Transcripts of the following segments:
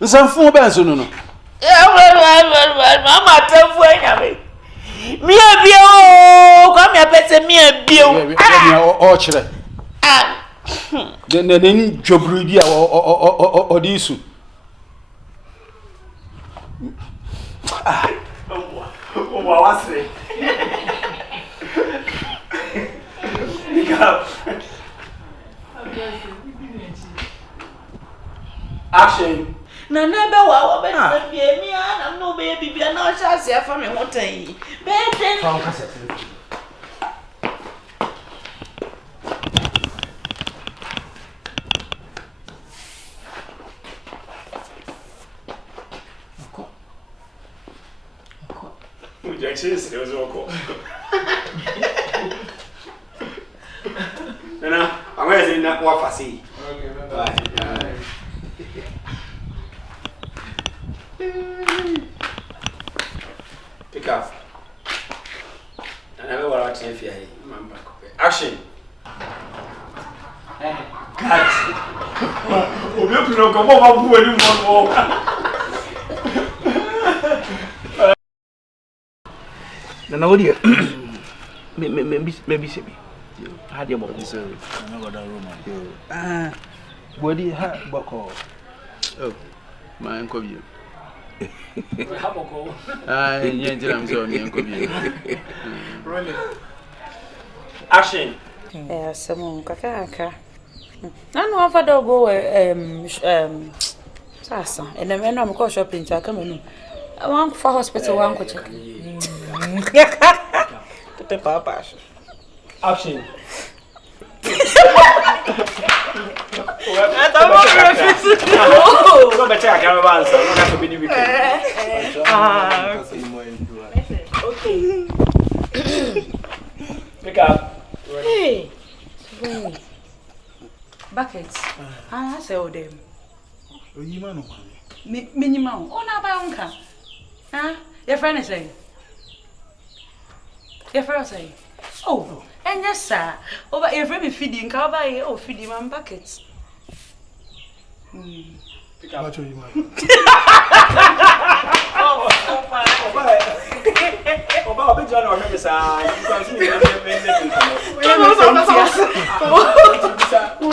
Nsamfu be nso no. Mama tafu anyame. Mi abio, kwa mi apese mi abio. Mi o kire. Ne dwobru bi a o di su. Omo wasre. Action. Na be wa be se bia mi na no be bibia na o sha se afa me hotan yi. Be den. Fa ka se. Já disse, eu uso o Não, agora ele não pode fazer. Pick up. Não vou lá te enfiar aí. Action. Cut. O meu pirou que eu vou voar ele um Nana wodi maybe se bi ha de boko So na go da Roma. body ha boko Oh, my uncle you. Ha boko. Yeah, I'm so me uncle you. Really. Action. Some kaka. Nanu afa do go sasa and then I'm go shopping to come in. I want for hospital one go check. Papa. Action. Não vai chegar a avança, não vai subir de weekend. Okay. Pick up. Hey. Buckets. I say them. oyima no Minimum. Oh na ba unka. Huh? Your friend is saying. Your friend is saying. Oh, and yes sir. Over your friend be feeding ka ba e feeding man buckets. Pick up. what oyima Oba obi jana o hwe sa nkan so ni We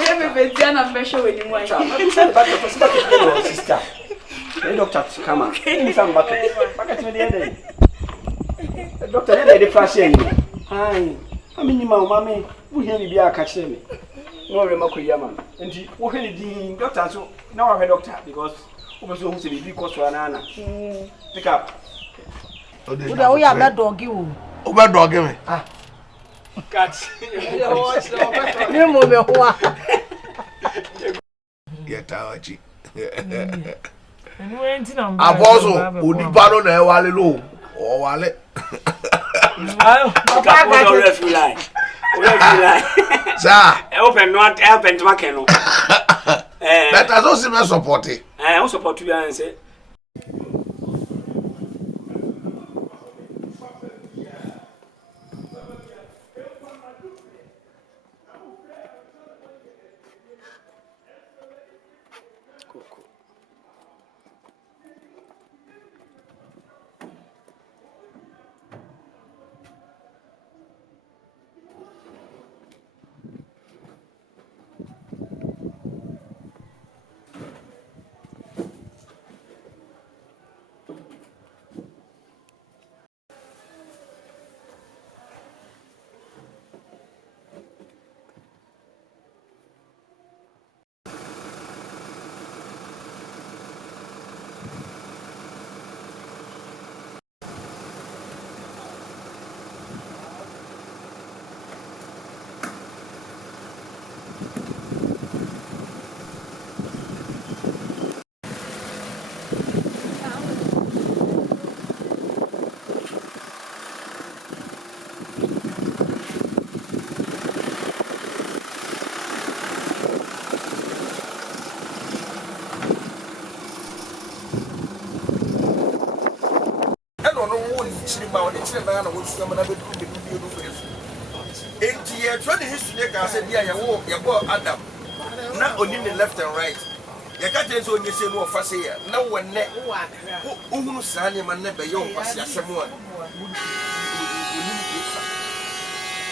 have a Vediana measure when you want. sister. Hey doctor come on. Give me some bucket. Bucket me the other. Doctor dey flash here. Hi. Amini ma mama wo hia ni bia ka kire me. No re makoya man. Enti wo hwe ni din doctor so na wa hwe doctor because wo so hu se bi ko so ana. Pick up. Uda we are bad doggy o. o ba dog me Cat. Ni mo be ho a. yeta wachi Enu enti na mba. aboso odipa no na e wale lo o wale Papa got to ref line. sa Open not open to make no. let us also me support it I support you and say na wo su na be du do fresh enti ye try the history ka say bia ye wo ye go Adam na oni ne left and right You can't just only say no for say no one net. Who sang him and never young was someone.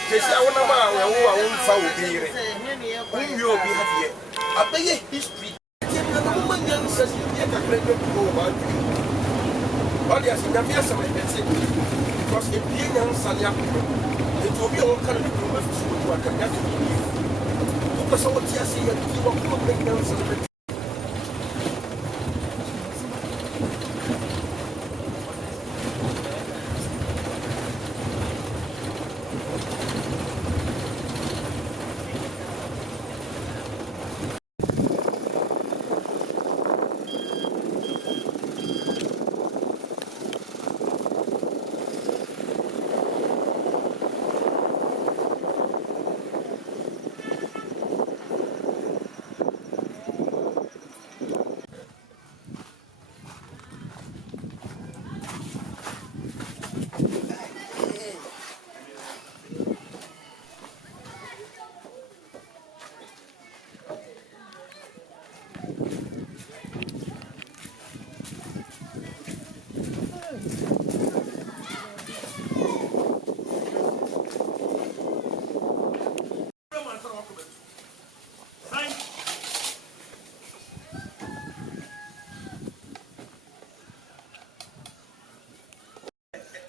Just I want to know who I won't follow here. Whom you'll be happy. I pay a history. The woman young says you get a great to go about you. All yes, you have yes, because if being young son, it will be all kind of proof to what I got to be. Because I want to see you walk make young.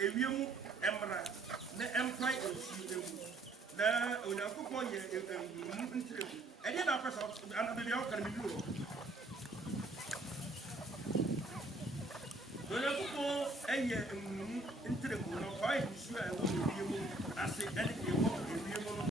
Ewiemu emra na employ ensue na onyankopɔ yɛ ntiremu ɛnyɛ na pɛsɛ anabebi a ɔka no meduro onyankopɔ ɛyɛ ntiremu na ɔkɔ ayɛ nsuo a ɛwɔ ewiemu ase ɛne deɛ ɛwɔ ewiemu no.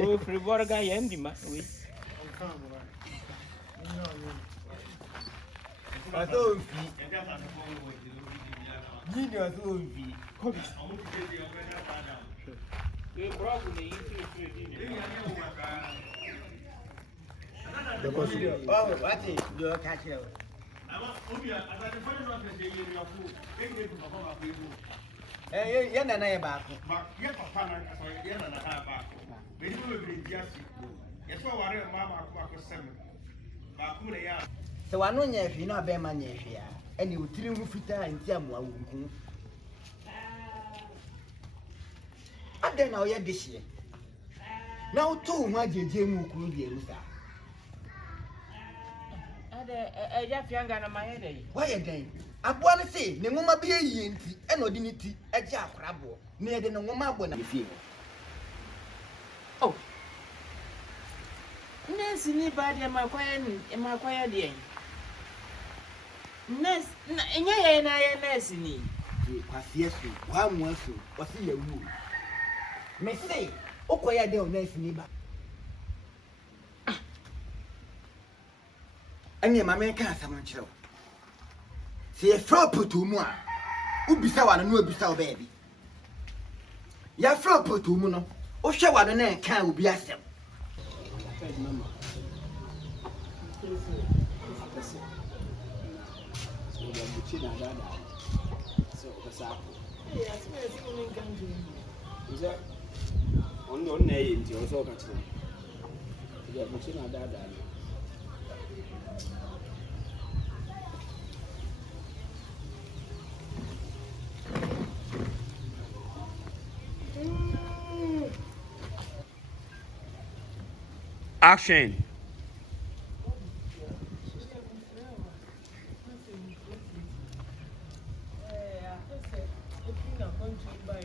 Oh, free water guy, Andy, my way. I don't need your own fee. You probably oh, what is your catcher? Hey, you're not about it. Yes, Papa, you're not about it. But you will be just yes, what are Mamma Seven? So I know if you know about my nephew, and you three who fit and Jamu. I don't know yet this year. Now, too much Jamu could be a just younger than my head. Why again? I want to say, the woman be a yinty and ordinity, a jack rabo, near the woman when I feel. Oh, Nancy, anybody in my quiet day. Ness, and I am Nancy. Yes, one was or see a wound. May say, oh, quiet day, Nancy, neighbor. And your mamma can't summon chill. See a flow put to moi. Who be so and no be so baby. Ya flow put to mono. O show what the name can be a step. On name, you also got to. You have machine at that. Action. want to buy